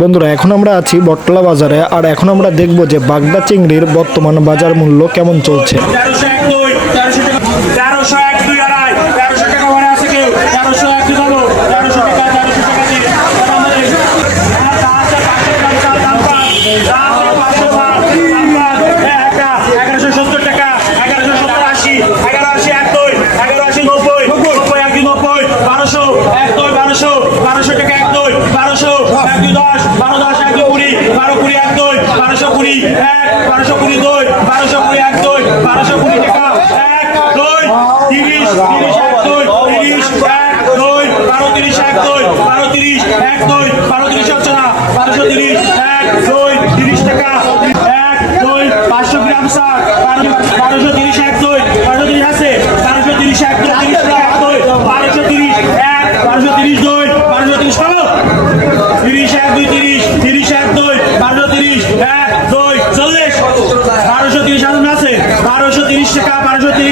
বন্ধুরা এখন আমরা আছি বটতলা বাজারে আর এখন আমরা দেখব যে বাগদা চিংড়ির বর্তমান বাজার মূল্য কেমন চলছে। 1230 টাকা 1230